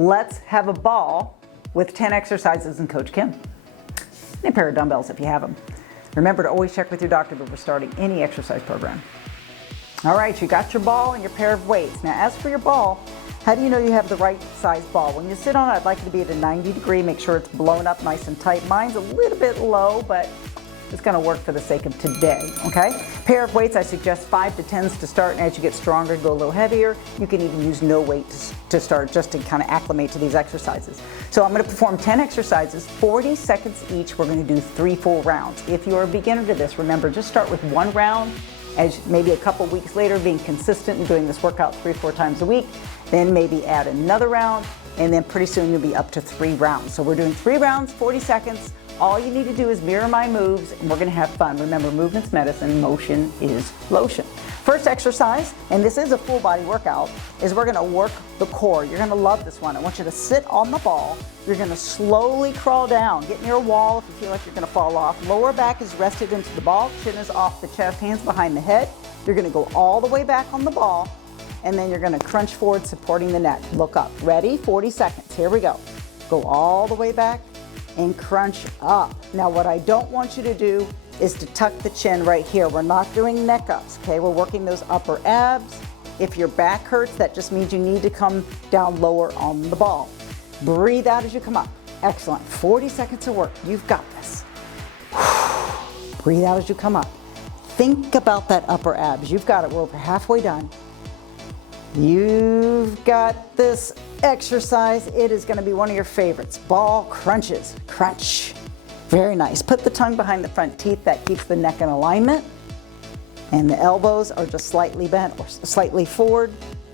let's have a ball with 10 exercises and Coach Kim. And a pair of dumbbells if you have them. Remember to always check with your doctor before starting any exercise program. All right, you got your ball and your pair of weights. Now as for your ball, how do you know you have the right size ball? When you sit on it, I'd like it to be at a 90 degree. Make sure it's blown up nice and tight. Mine's a little bit low, but it's gonna work for the sake of today, okay? Pair of weights, I suggest 5 to 10s to start, and as you get stronger, go a little heavier. You can even use no weight to start, just to kind of acclimate to these exercises. So I'm gonna perform 10 exercises, 40 seconds each. We're gonna do 3 full rounds. If you're a beginner to this, remember, just start with 1 round, as maybe a couple weeks later, being consistent and doing this workout 3-4 times a week, then maybe add another round, and then pretty soon you'll be up to 3 rounds. So we're doing 3 rounds, 40 seconds. All you need to do is mirror my moves, and we're gonna have fun. Remember, movement's medicine, motion is lotion. First exercise, and this is a full body workout, is we're gonna work the core. You're gonna love this one. I want you to sit on the ball. You're gonna slowly crawl down. Get near a wall if you feel like you're gonna fall off. Lower back is rested into the ball, chin is off the chest, hands behind the head. You're gonna go all the way back on the ball, and then you're gonna crunch forward, supporting the neck. Look up. Ready? 40 seconds. Here we go. Go all the way back and crunch up. Now what I don't want you to do is to tuck the chin right here. We're not doing neck ups, okay? We're working those upper abs. If your back hurts, that just means you need to come down lower on the ball. Breathe out as you come up. Excellent. 40 seconds of work. You've got this. Breathe out as you come up. Think about that upper abs. You've got it. We're over halfway done. You've got this exercise. It is going to be one of your favorites. Ball crunches. Crunch. Very nice. Put the tongue behind the front teeth. That keeps the neck in alignment. And the elbows are just slightly bent or slightly forward.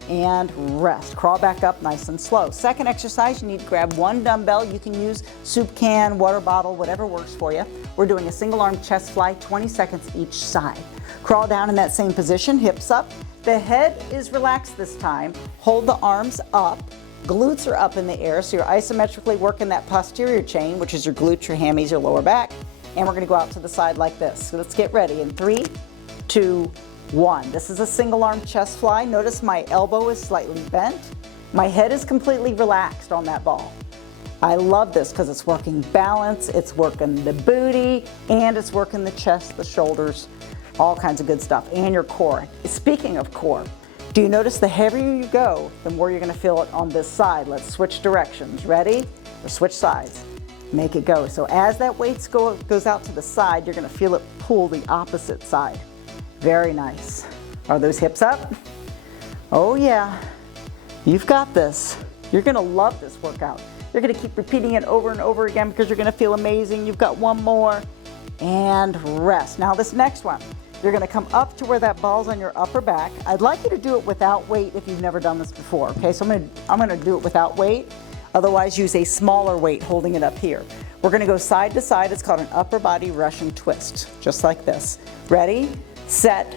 And rest. Crawl back up nice and slow. Second exercise, you need to grab 1 dumbbell. You can use soup can, water bottle, whatever works for you. We're doing a single arm chest fly, 20 seconds each side. Crawl down in that same position, hips up. The head is relaxed this time. Hold the arms up. Glutes are up in the air, so you're isometrically working that posterior chain, which is your glutes, your hammies, your lower back. And we're gonna go out to the side like this. So let's get ready in 3, 2, 1. This is a single arm chest fly. Notice my elbow is slightly bent. My head is completely relaxed on that ball. I love this because it's working balance, it's working the booty, and it's working the chest, the shoulders, all kinds of good stuff, and your core. Speaking of core, do you notice the heavier you go, the more you're gonna feel it on this side? Let's switch directions. Ready? Or switch sides. Make it go. So as that weight goes out to the side, you're gonna feel it pull the opposite side. Very nice. Are those hips up? Oh yeah. You've got this. You're gonna love this workout. You're gonna keep repeating it over and over again because you're gonna feel amazing. You've got one more. And rest. Now this next one, you're gonna come up to where that ball's on your upper back. I'd like you to do it without weight if you've never done this before, okay? So I'm gonna do it without weight. Otherwise, use a smaller weight holding it up here. We're gonna go side to side. It's called an upper body Russian twist, just like this. Ready, set,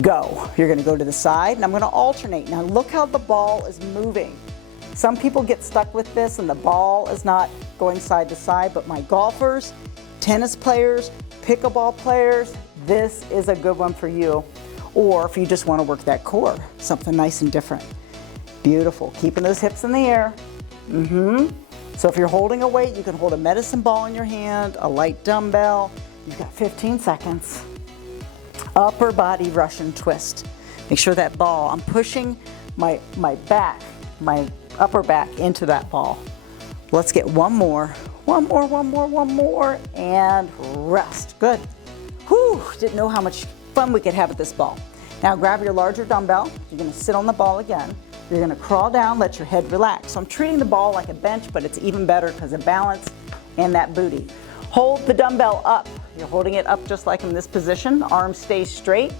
go. You're gonna go to the side, and I'm gonna alternate. Now look how the ball is moving. Some people get stuck with this and the ball is not going side to side, but my golfers, tennis players, pickleball players, this is a good one for you. Or if you just want to work that core, something nice and different. Beautiful. Keeping those hips in the air. So if you're holding a weight, you can hold a medicine ball in your hand, a light dumbbell. You've got 15 seconds. Upper body Russian twist. Make sure that ball, I'm pushing my back, my upper back into that ball. Let's get one more, and rest. Good. Whew, didn't know how much fun we could have with this ball. Now grab your larger dumbbell. You're gonna sit on the ball again. You're gonna crawl down, let your head relax. So I'm treating the ball like a bench, but it's even better because of balance and that booty. Hold the dumbbell up. You're holding it up just like in this position. Arms stay straight.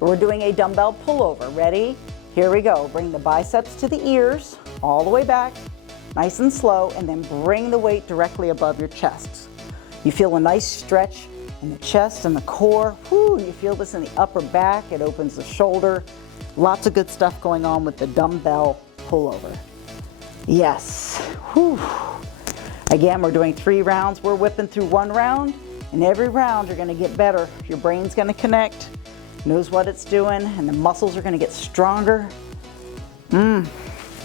We're doing a dumbbell pullover. Ready? Here we go. Bring the biceps to the ears, all the way back, nice and slow, and then bring the weight directly above your chest. You feel a nice stretch in the chest and the core. Whew, you feel this in the upper back. It opens the shoulder. Lots of good stuff going on with the dumbbell pullover. Yes. Whew. Again, we're doing 3 rounds. We're whipping through 1 round, and every round you're gonna get better. Your brain's gonna connect, knows what it's doing, and the muscles are gonna get stronger.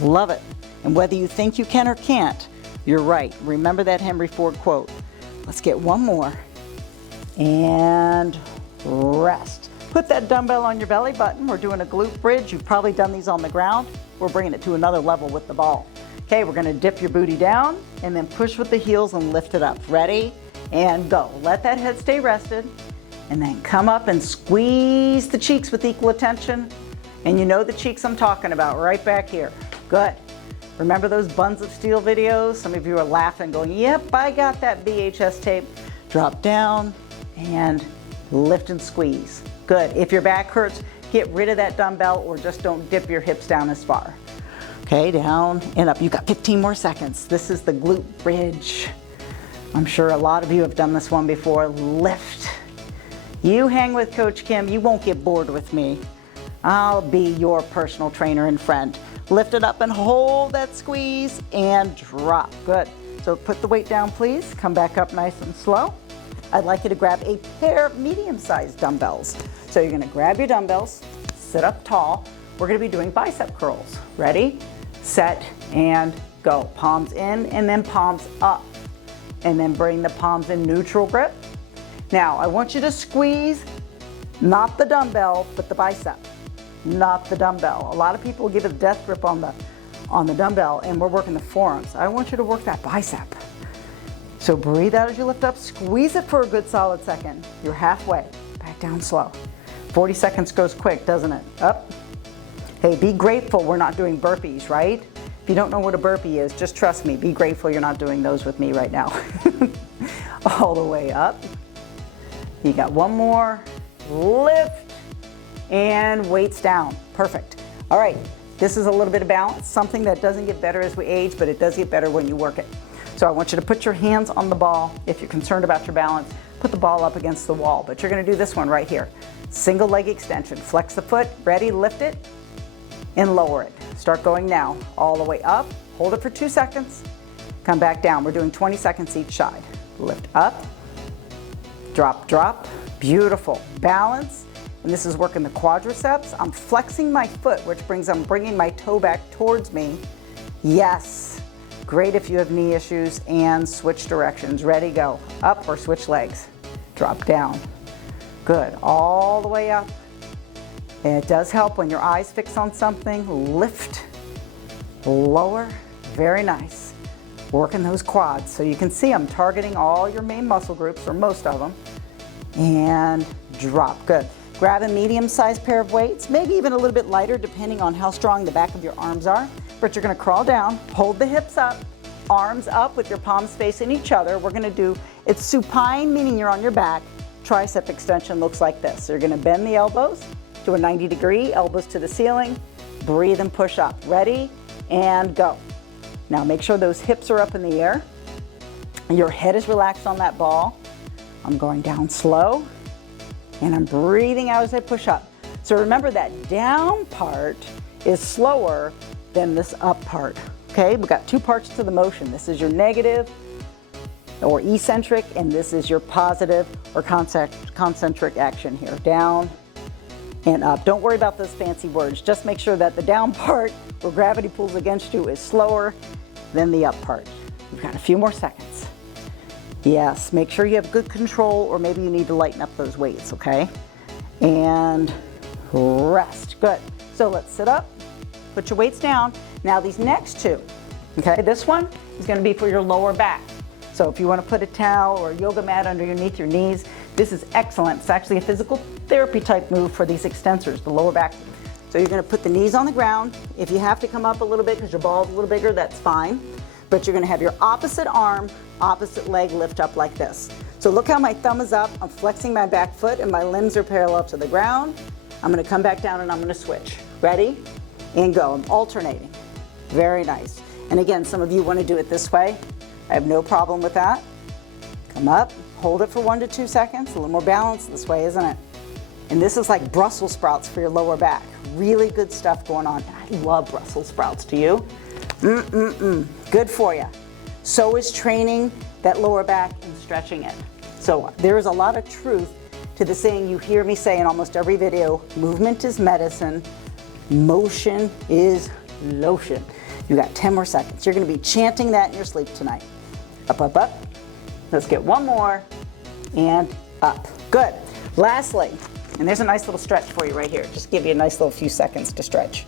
Love it. And whether you think you can or can't, you're right. Remember that Henry Ford quote. Let's get one more. And rest. Put that dumbbell on your belly button. We're doing a glute bridge. You've probably done these on the ground. We're bringing it to another level with the ball. Okay, we're gonna dip your booty down and then push with the heels and lift it up. Ready? And go. Let that head stay rested. And then come up and squeeze the cheeks with equal attention. And you know the cheeks I'm talking about, right back here. Good. Remember those Buns of Steel videos? Some of you are laughing, going, yep, I got that VHS tape. Drop down and lift and squeeze. Good. If your back hurts, get rid of that dumbbell or just don't dip your hips down as far. Okay, down and up. You got 15 more seconds. This is the glute bridge. I'm sure a lot of you have done this one before. Lift. You hang with Coach Kim, you won't get bored with me. I'll be your personal trainer and friend. Lift it up and hold that squeeze and drop. Good. So put the weight down, please. Come back up nice and slow. I'd like you to grab a pair of medium-sized dumbbells. So you're gonna grab your dumbbells, sit up tall. We're gonna be doing bicep curls. Ready, set, and go. Palms in and then palms up. And then bring the palms in neutral grip. Now, I want you to squeeze, not the dumbbell, but the bicep, not the dumbbell. A lot of people give it a death grip on the dumbbell, and we're working the forearms. I want you to work that bicep. So breathe out as you lift up, squeeze it for a good solid second. You're halfway, back down slow. 40 seconds goes quick, doesn't it? Up. Hey, be grateful we're not doing burpees, right? If you don't know what a burpee is, just trust me, be grateful you're not doing those with me right now. All the way up. You got one more, lift, and weights down. Perfect. All right, this is a little bit of balance, something that doesn't get better as we age, but it does get better when you work it. So I want you to put your hands on the ball. If you're concerned about your balance, put the ball up against the wall, but you're gonna do this one right here. Single leg extension, flex the foot, ready, lift it, and lower it. Start going now, all the way up, hold it for 2 seconds, come back down. We're doing 20 seconds each side. Lift up, drop, drop, beautiful. Balance, and this is working the quadriceps. I'm flexing my foot, which I'm bringing my toe back towards me. Yes, great if you have knee issues, and switch directions. Ready, go. Up or switch legs. Drop down. Good, all the way up. And it does help when your eyes fix on something. Lift, lower, very nice. Working those quads. So you can see I'm targeting all your main muscle groups, or most of them. And drop, good. Grab a medium-sized pair of weights, maybe even a little bit lighter depending on how strong the back of your arms are. But you're gonna crawl down, hold the hips up, arms up with your palms facing each other. We're gonna do, it's supine, meaning you're on your back. Tricep extension looks like this. So you're gonna bend the elbows to a 90 degree, elbows to the ceiling, breathe and push up. Ready, and go. Now make sure those hips are up in the air. Your head is relaxed on that ball. I'm going down slow, and I'm breathing out as I push up. So remember that down part is slower than this up part, okay? We've got two parts to the motion. This is your negative or eccentric, and this is your positive or concentric action here. Down and up. Don't worry about those fancy words. Just make sure that the down part, where gravity pulls against you, is slower than the up part. We've got a few more seconds. Yes, make sure you have good control, or maybe you need to lighten up those weights, okay? And rest, good. So let's sit up, put your weights down. Now these next two, okay? This one is gonna be for your lower back. So if you wanna put a towel or a yoga mat underneath your knees, this is excellent. It's actually a physical therapy type move for these extensors, the lower back. So you're gonna put the knees on the ground. If you have to come up a little bit because your ball's a little bigger, that's fine. But you're gonna have your opposite arm, opposite leg lift up like this. So look how my thumb is up, I'm flexing my back foot and my limbs are parallel to the ground. I'm gonna come back down and I'm gonna switch. Ready? And go, I'm alternating. Very nice. And again, some of you wanna do it this way. I have no problem with that. Come up, hold it for 1 to 2 seconds, a little more balance this way, isn't it? And this is like Brussels sprouts for your lower back. Really good stuff going on. I love Brussels sprouts, do you? Good for you. So is training that lower back and stretching it. So there is a lot of truth to the saying you hear me say in almost every video, movement is medicine, motion is lotion. You got 10 more seconds. You're gonna be chanting that in your sleep tonight. Up, up, up. Let's get one more, and up. Good. Lastly, and there's a nice little stretch for you right here. Just give you a nice little few seconds to stretch.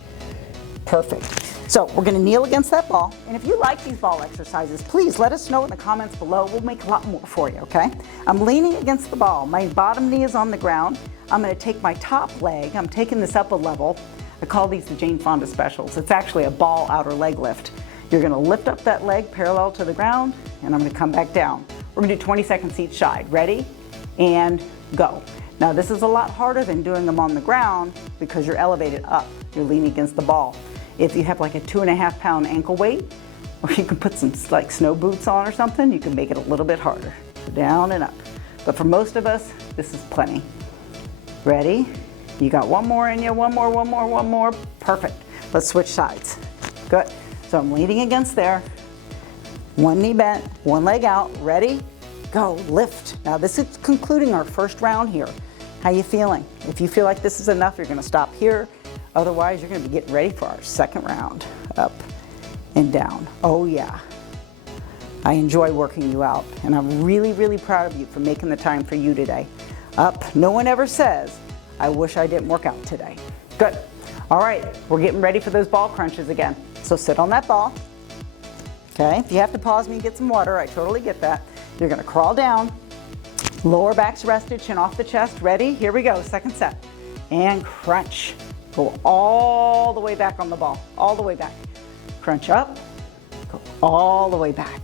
Perfect. So we're gonna kneel against that ball, and if you like these ball exercises, please let us know in the comments below. We'll make a lot more for you, okay? I'm leaning against the ball. My bottom knee is on the ground. I'm gonna take my top leg, I'm taking this up a level. I call these the Jane Fonda specials. It's actually a ball outer leg lift. You're gonna lift up that leg parallel to the ground, and I'm gonna come back down. We're gonna do 20 seconds each side. Ready? And go. Now this is a lot harder than doing them on the ground because you're elevated up. You're leaning against the ball. If you have like a 2.5 pound ankle weight, or you can put some like snow boots on or something, you can make it a little bit harder. So down and up. But for most of us, this is plenty. Ready? You got one more in you, one more, one more, one more. Perfect. Let's switch sides. Good. So I'm leaning against there. One knee bent, one leg out. Ready? Go. Lift. Now this is concluding our first round here. How you feeling? If you feel like this is enough, you're gonna stop here. Otherwise, you're gonna be getting ready for our second round. Up and down. Oh yeah. I enjoy working you out, and I'm really, really proud of you for making the time for you today. Up. No one ever says, I wish I didn't work out today. Good. All right, we're getting ready for those ball crunches again. So sit on that ball. Okay, if you have to pause me and get some water, I totally get that. You're gonna crawl down, lower back's rested, chin off the chest. Ready? Here we go, second set. And crunch. Go all the way back on the ball, all the way back. Crunch up, go all the way back.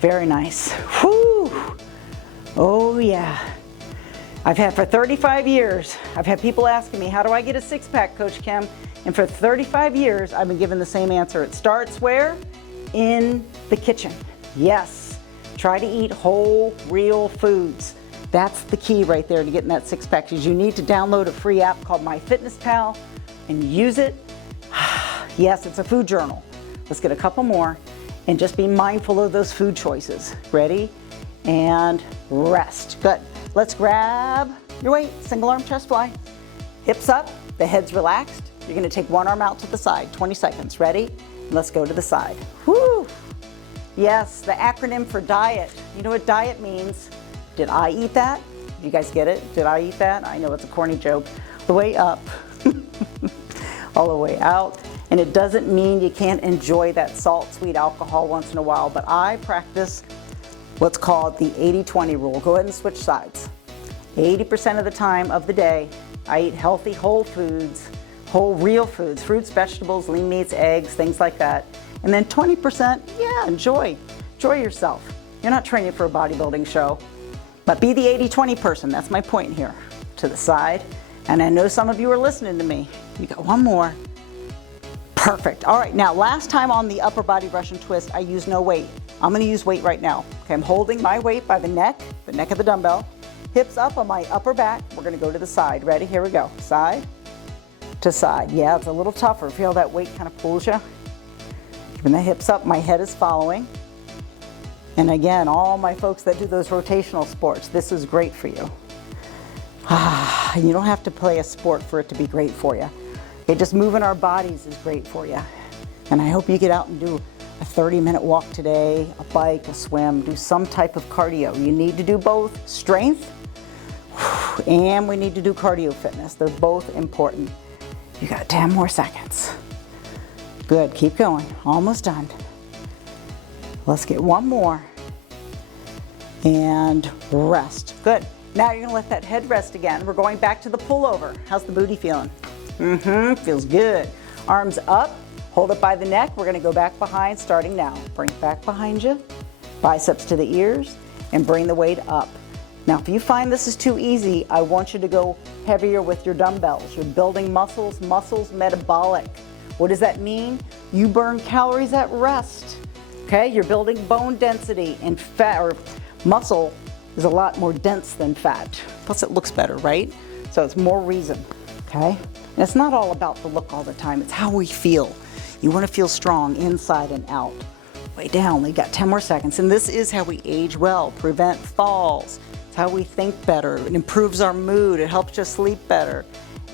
Very nice. Whew. Oh yeah. I've had for 35 years, I've had people asking me, how do I get a six-pack, Coach Kim? And for 35 years, I've been given the same answer. It starts where? In the kitchen. Yes. Try to eat whole, real foods. That's the key right there to getting that six-pack. Is you need to download a free app called MyFitnessPal and use it. Yes, it's a food journal. Let's get a couple more and just be mindful of those food choices. Ready? And rest. Good. Let's grab your weight. Single arm chest fly. Hips up, the head's relaxed. You're gonna take one arm out to the side, 20 seconds. Ready? Let's go to the side. Woo! Yes, the acronym for diet. You know what diet means? Did I eat that? You guys get it? Did I eat that? I know it's a corny joke. The way up, all the way out. And it doesn't mean you can't enjoy that salt, sweet alcohol once in a while, but I practice what's called the 80-20 rule. Go ahead and switch sides. 80% of the time of the day, I eat healthy whole foods, whole real foods, fruits, vegetables, lean meats, eggs, things like that. And then 20%, yeah, enjoy yourself. You're not training for a bodybuilding show. But be the 80-20 person, that's my point here. To the side, and I know some of you are listening to me. You got one more. Perfect. All right, now last time on the upper body Russian twist, I used no weight. I'm gonna use weight right now. Okay, I'm holding my weight by the neck of the dumbbell. Hips up on my upper back. We're gonna go to the side. Ready? Here we go. Side to side. Yeah, it's a little tougher. Feel that weight kind of pulls you. Keeping the hips up, my head is following. And again, all my folks that do those rotational sports, this is great for you. You don't have to play a sport for it to be great for you. Okay, just moving our bodies is great for you. And I hope you get out and do a 30-minute walk today, a bike, a swim, do some type of cardio. You need to do both strength and we need to do cardio fitness. They're both important. You got 10 more seconds. Good, keep going, almost done. Let's get one more. And rest. Good. Now you're gonna let that head rest again. We're going back to the pullover. How's the booty feeling? Feels good. Arms up, hold it by the neck. We're gonna go back behind, starting now. Bring it back behind you, biceps to the ears, and bring the weight up. Now, if you find this is too easy, I want you to go heavier with your dumbbells. You're building muscles, metabolic. What does that mean? You burn calories at rest. Okay, you're building bone density, and fat or muscle is a lot more dense than fat. Plus it looks better, right? So it's more reason, okay? And it's not all about the look all the time, it's how we feel. You wanna feel strong inside and out. Way down, we got 10 more seconds. And this is how we age well, prevent falls. It's how we think better. It improves our mood, it helps you sleep better.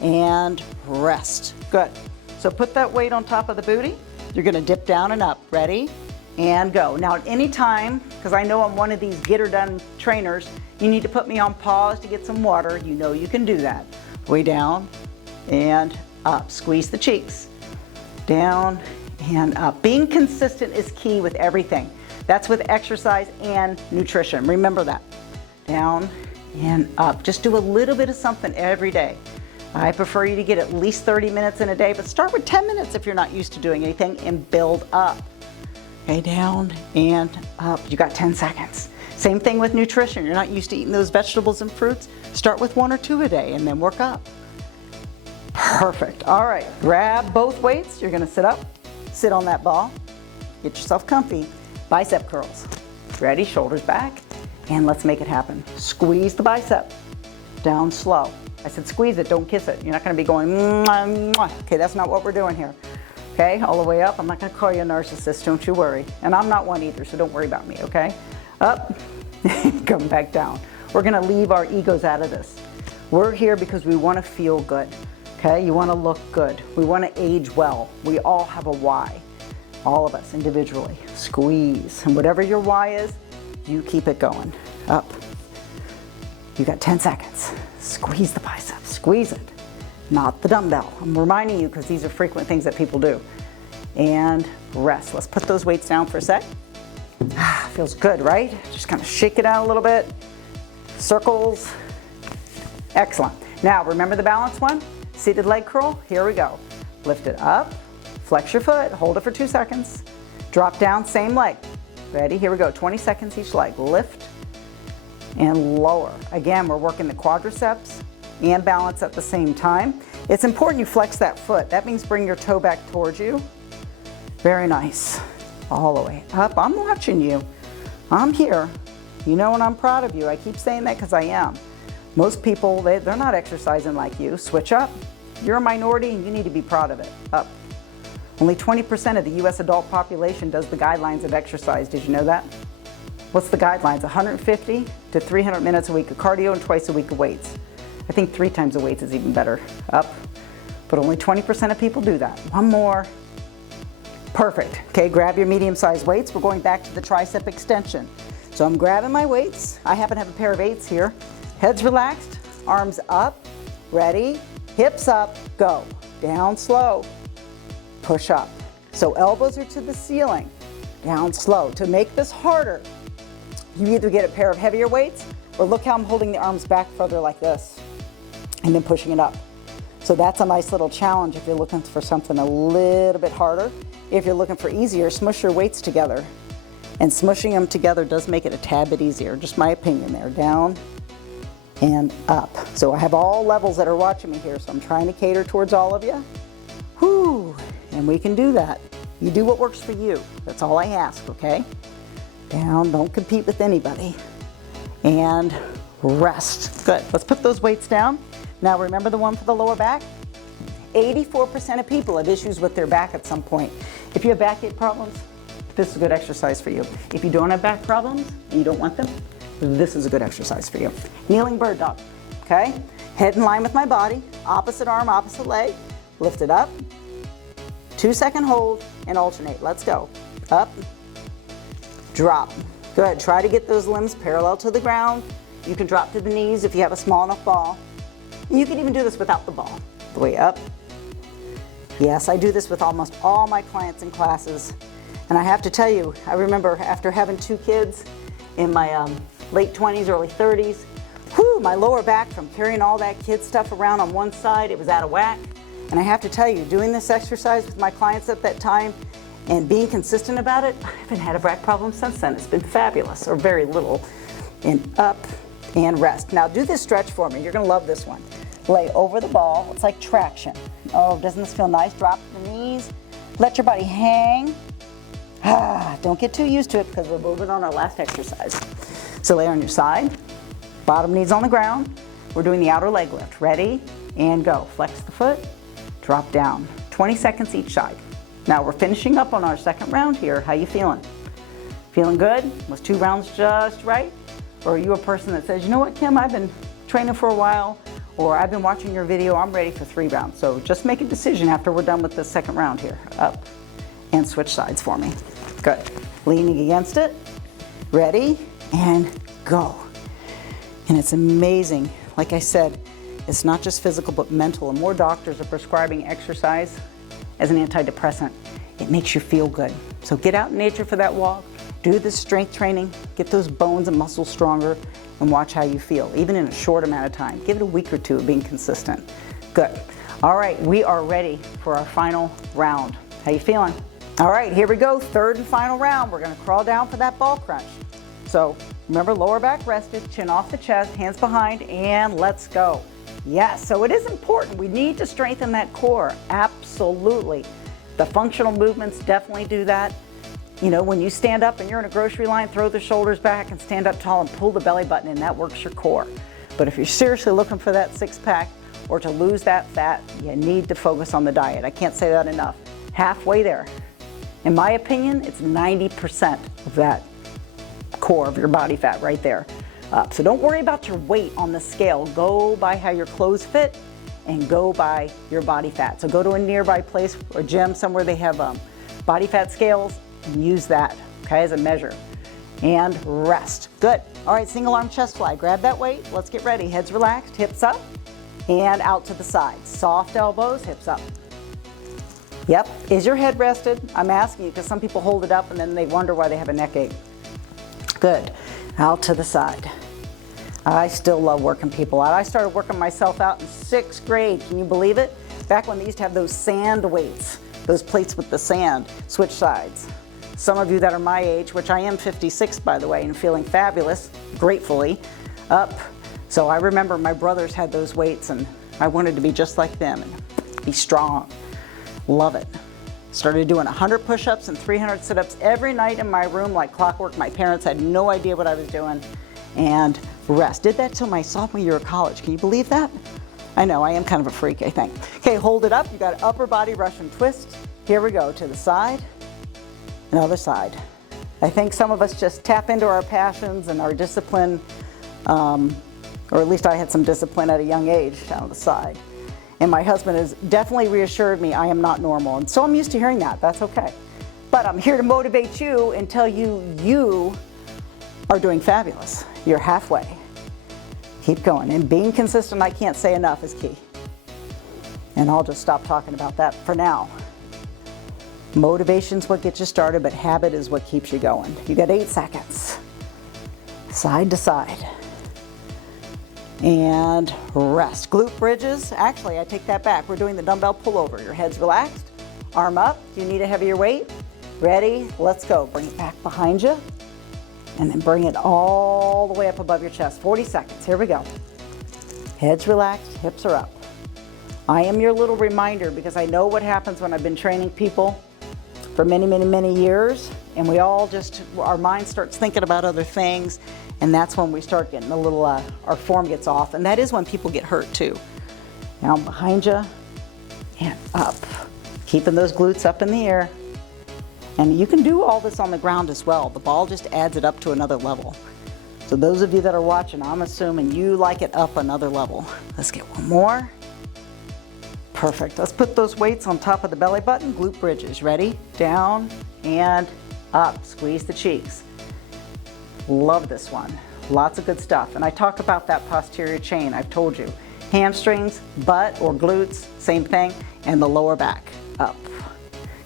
And rest, good. So put that weight on top of the booty. You're gonna dip down and up. Ready? And go. Now at any time, because I know I'm one of these get her done trainers, you need to put me on pause to get some water. You know you can do that. Way down and up. Squeeze the cheeks. Down and up. Being consistent is key with everything. That's with exercise and nutrition. Remember that. Down and up. Just do a little bit of something every day. I prefer you to get at least 30 minutes in a day, but start with 10 minutes if you're not used to doing anything and build up. Okay, down and up. You got 10 seconds. Same thing with nutrition. You're not used to eating those vegetables and fruits. Start with 1 or 2 a day and then work up. Perfect. All right, grab both weights. You're gonna sit up, sit on that ball, get yourself comfy. Bicep curls. Ready, shoulders back, and let's make it happen. Squeeze the bicep, down slow. I said squeeze it, don't kiss it. You're not gonna be going, mwah, mwah. Okay, that's not what we're doing here. Okay, all the way up. I'm not gonna call you a narcissist, don't you worry. And I'm not one either, so don't worry about me, okay? Up, come back down. We're gonna leave our egos out of this. We're here because we wanna feel good, okay? You wanna look good. We wanna age well. We all have a why. All of us individually. Squeeze. And whatever your why is, you keep it going. Up. You got 10 seconds. Squeeze the biceps. Squeeze it. Not the dumbbell. I'm reminding you because these are frequent things that people do. And rest. Let's put those weights down for a sec. Feels good, right? Just kind of shake it out a little bit. Circles. Excellent. Now, remember the balance one? Seated leg curl. Here we go. Lift it up. Flex your foot, hold it for 2 seconds. Drop down, same leg. Ready, here we go, 20 seconds each leg. Lift and lower. Again, we're working the quadriceps and balance at the same time. It's important you flex that foot. That means bring your toe back towards you. Very nice. All the way up. I'm watching you. I'm here. You know, and I'm proud of you. I keep saying that because I am. Most people, they're not exercising like you. Switch up. You're a minority and you need to be proud of it. Up. Only 20% of the US adult population does the guidelines of exercise. Did you know that? What's the guidelines? 150 to 300 minutes a week of cardio and twice a week of weights. I think 3 times a weights is even better. Up. But only 20% of people do that. One more. Perfect. Okay, grab your medium-sized weights. We're going back to the tricep extension. So I'm grabbing my weights. I happen to have a pair of 8s here. Heads relaxed, arms up. Ready? Hips up, go. Down slow. Push up. So elbows are to the ceiling, down slow. To make this harder, you either get a pair of heavier weights or look how I'm holding the arms back further like this and then pushing it up. So that's a nice little challenge if you're looking for something a little bit harder. If you're looking for easier, smush your weights together. And smushing them together does make it a tad bit easier, just my opinion there. Down and up. So I have all levels that are watching me here, so I'm trying to cater towards all of you. Whew. And we can do that. You do what works for you. That's all I ask, okay? Down, don't compete with anybody. And rest. Good, let's put those weights down. Now remember the one for the lower back? 84% of people have issues with their back at some point. If you have backache problems, this is a good exercise for you. If you don't have back problems and you don't want them, this is a good exercise for you. Kneeling bird dog, okay? Head in line with my body, opposite arm, opposite leg, lift it up. 2-second hold and alternate. Let's go. Up, drop. Good. Try to get those limbs parallel to the ground. You can drop to the knees if you have a small enough ball. You can even do this without the ball. The way up. Yes, I do this with almost all my clients in classes. And I have to tell you, I remember after having 2 kids in my late 20s, early 30s, whew, my lower back from carrying all that kid stuff around on one side, it was out of whack. And I have to tell you, doing this exercise with my clients at that time and being consistent about it, I haven't had a back problem since then. It's been fabulous, or very little. And up and rest. Now do this stretch for me. You're gonna love this one. Lay over the ball. It's like traction. Oh, doesn't this feel nice? Drop the knees. Let your body hang. Don't get too used to it because we're moving on our last exercise. So lay on your side. Bottom knees on the ground. We're doing the outer leg lift. Ready? And go. Flex the foot. Drop down. 20 seconds each side. Now we're finishing up on our second round here. How you feeling? Feeling good? Was 2 rounds just right? Or are you a person that says, you know what, Kim, I've been training for a while, or I've been watching your video, I'm ready for 3 rounds. So just make a decision after we're done with the second round here. Up and switch sides for me. Good. Leaning against it. Ready, and go. And it's amazing. Like I said, it's not just physical but mental, and more doctors are prescribing exercise as an antidepressant. It makes you feel good. So get out in nature for that walk, do the strength training, get those bones and muscles stronger, and watch how you feel, even in a short amount of time. Give it a week or two of being consistent. Good. All right, we are ready for our final round. How you feeling? All right, here we go, third and final round. We're gonna crawl down for that ball crunch. So remember, lower back rested, chin off the chest, hands behind, and let's go. Yes, so it is important. We need to strengthen that core, absolutely. The functional movements definitely do that. You know, when you stand up and you're in a grocery line, throw the shoulders back and stand up tall and pull the belly button in, that works your core. But if you're seriously looking for that six-pack or to lose that fat, you need to focus on the diet. I can't say that enough. Halfway there. In my opinion, it's 90% of that core of your body fat right there. So don't worry about your weight on the scale. Go by how your clothes fit and go by your body fat. So go to a nearby place or gym somewhere they have body fat scales and use that, okay, as a measure. And rest. Good. All right, single arm chest fly. Grab that weight. Let's get ready. Heads relaxed, hips up, and out to the side. Soft elbows, hips up. Yep. Is your head rested? I'm asking you because some people hold it up and then they wonder why they have a neck ache. Good. Out to the side. I still love working people out. I started working myself out in 6th grade. Can you believe it? Back when they used to have those sand weights, those plates with the sand, switch sides. Some of you that are my age, which I am 56 by the way, and feeling fabulous, gratefully, up. So I remember my brothers had those weights and I wanted to be just like them and be strong. Love it. Started doing 100 push-ups and 300 sit-ups every night in my room like clockwork. My parents had no idea what I was doing. And rest. Did that till my sophomore year of college. Can you believe that? I know, I am kind of a freak, I think. Okay, hold it up. You got upper body Russian twist. Here we go, to the side, and other side. I think some of us just tap into our passions and our discipline, or at least I had some discipline at a young age down the side. And my husband has definitely reassured me I am not normal. And so I'm used to hearing that, that's okay. But I'm here to motivate you and tell you are doing fabulous. You're halfway. Keep going. And being consistent, I can't say enough, is key. And I'll just stop talking about that for now. Motivation's what gets you started, but habit is what keeps you going. You got 8 seconds. Side to side. And rest. Glute bridges. Actually, I take that back. We're doing the dumbbell pullover. Your head's relaxed. Arm up. Do you need a heavier weight? Ready? Let's go. Bring it back behind you. And then bring it all the way up above your chest. 40 seconds. Here we go. Head's relaxed. Hips are up. I am your little reminder because I know what happens when I've been training people for many, many, many years. And we all just, our mind starts thinking about other things. And that's when we start getting a little, our form gets off. And that is when people get hurt too. Now behind you and up. Keeping those glutes up in the air. And you can do all this on the ground as well. The ball just adds it up to another level. So those of you that are watching, I'm assuming you like it up another level. Let's get one more. Perfect. Let's put those weights on top of the belly button. Glute bridges. Ready? Down and up. Squeeze the cheeks. Love this one. Lots of good stuff. And I talk about that posterior chain. I've told you. Hamstrings, butt or glutes, same thing. And the lower back. Up.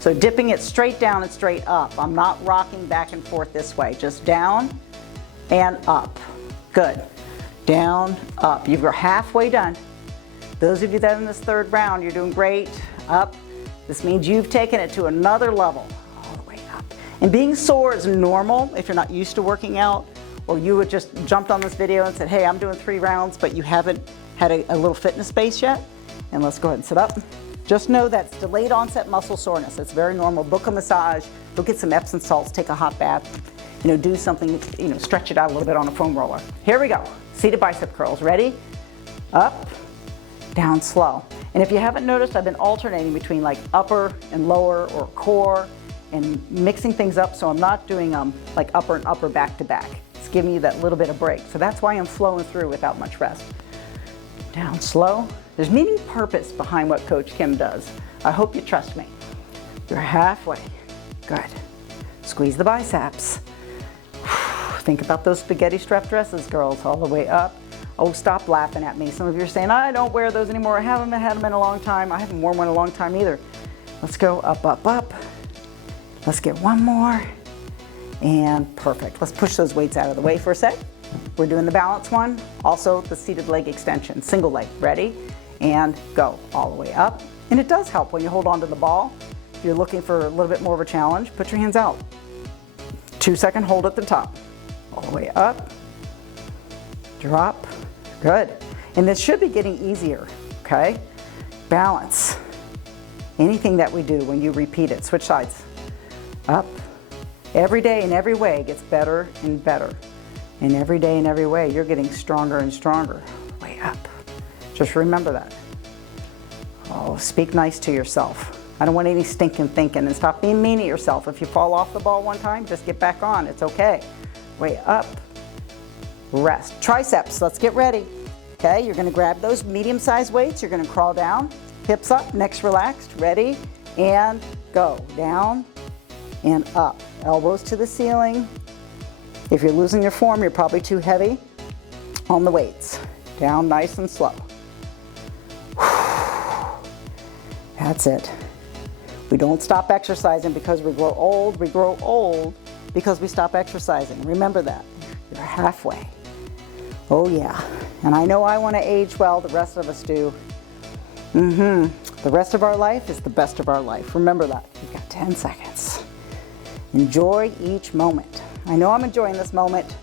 So dipping it straight down and straight up. I'm not rocking back and forth this way. Just down and up. Good. Down, up. You're halfway done. Those of you that are in this third round, you're doing great. Up. This means you've taken it to another level. All the way up. And being sore is normal if you're not used to working out, or you would just jumped on this video and said, hey, I'm doing 3 rounds, but you haven't had a little fitness base yet. And let's go ahead and sit up. Just know that's delayed onset muscle soreness. It's very normal. Book a massage, go get some Epsom salts, take a hot bath, do something, stretch it out a little bit on a foam roller. Here we go. Seated bicep curls. Ready? Up, down, slow. And if you haven't noticed, I've been alternating between like upper and lower or core and mixing things up, so I'm not doing like upper and upper back to back. It's giving you that little bit of break. So that's why I'm flowing through without much rest. Down, slow. There's meaning purpose behind what Coach Kim does. I hope you trust me. You're halfway. Good. Squeeze the biceps. Think about those spaghetti strap dresses, girls, all the way up. Oh, stop laughing at me. Some of you are saying, I don't wear those anymore. I haven't had them in a long time. I haven't worn one in a long time either. Let's go up, up, up. Let's get one more. And perfect. Let's push those weights out of the way for a sec. We're doing the balance one. Also the seated leg extension, single leg. Ready? And go all the way up. And it does help when you hold on to the ball. If you're looking for a little bit more of a challenge, put your hands out. 2-second hold at the top. All the way up. Drop. Good. And this should be getting easier, okay? Balance. Anything that we do when you repeat it, switch sides. Up. Every day in every way gets better and better. And every day in every way, you're getting stronger and stronger. Way up. Just remember that. Oh, speak nice to yourself. I don't want any stinking thinking, and stop being mean to yourself. If you fall off the ball one time, just get back on. It's okay. Way up. Rest. Triceps, let's get ready. Okay, you're gonna grab those medium-sized weights. You're gonna crawl down, hips up, necks relaxed. Ready, and go. Down and up. Elbows to the ceiling. If you're losing your form, you're probably too heavy on the weights. Down nice and slow. That's it. We don't stop exercising because we grow old. We grow old because we stop exercising. Remember that. You're halfway. Oh yeah. And I know I want to age well, the rest of us do. The rest of our life is the best of our life. Remember that. You've got 10 seconds. Enjoy each moment. I know I'm enjoying this moment.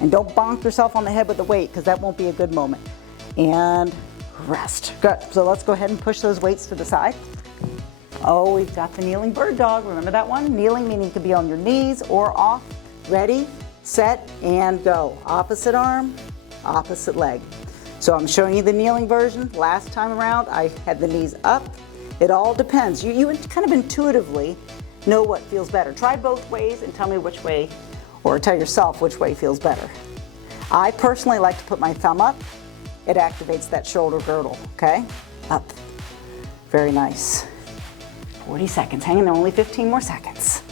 And don't bonk yourself on the head with the weight, because that won't be a good moment. And rest. Good. So let's go ahead and push those weights to the side. Oh, we've got the kneeling bird dog. Remember that one? Kneeling meaning you could be on your knees or off. Ready, set, and go. Opposite arm, opposite leg. So I'm showing you the kneeling version. Last time around, I had the knees up. It all depends. You kind of intuitively know what feels better. Try both ways and tell me which way, or tell yourself which way feels better. I personally like to put my thumb up. It activates that shoulder girdle, okay? Up. Very nice. 40 seconds. Hang in there, only 15 more seconds.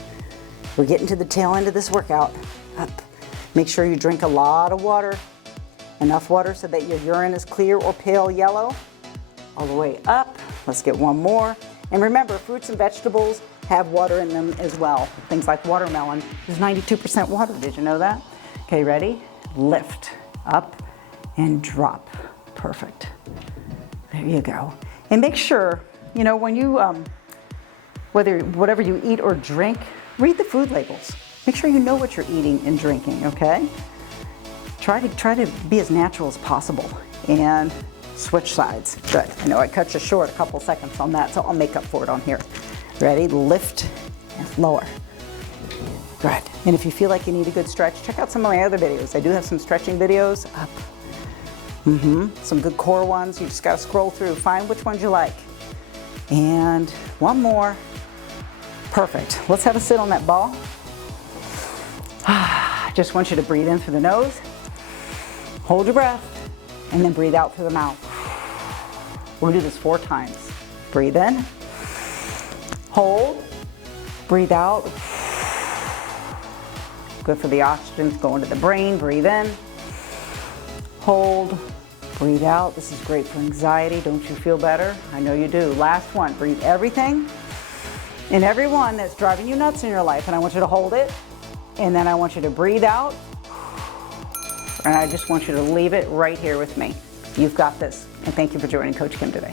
We're getting to the tail end of this workout. Up. Make sure you drink a lot of water. Enough water so that your urine is clear or pale yellow. All the way up. Let's get one more. And remember, fruits and vegetables have water in them as well. Things like watermelon. There's 92% water. Did you know that? Okay, ready? Lift. Up and drop. Perfect. There you go. And make sure, you know, when you, whatever you eat or drink, read the food labels. Make sure you know what you're eating and drinking, okay? Try to be as natural as possible and switch sides. Good. I know I cut you short a couple seconds on that, so I'll make up for it on here. Ready? Lift and lower. Good. And if you feel like you need a good stretch, check out some of my other videos. I do have some stretching videos. Up. Some good core ones. You just got to scroll through, find which ones you like. And one more. Perfect. Let's have a sit on that ball. I just want you to breathe in through the nose, hold your breath, and then breathe out through the mouth. We're gonna do this 4 times. Breathe in, hold, breathe out. Good for the oxygen going to the brain. Breathe in, hold, breathe out. This is great for anxiety. Don't you feel better? I know you do. Last one. Breathe everything and everyone that's driving you nuts in your life, and I want you to hold it. And then I want you to breathe out. And I just want you to leave it right here with me. You've got this. And thank you for joining Coach Kim today.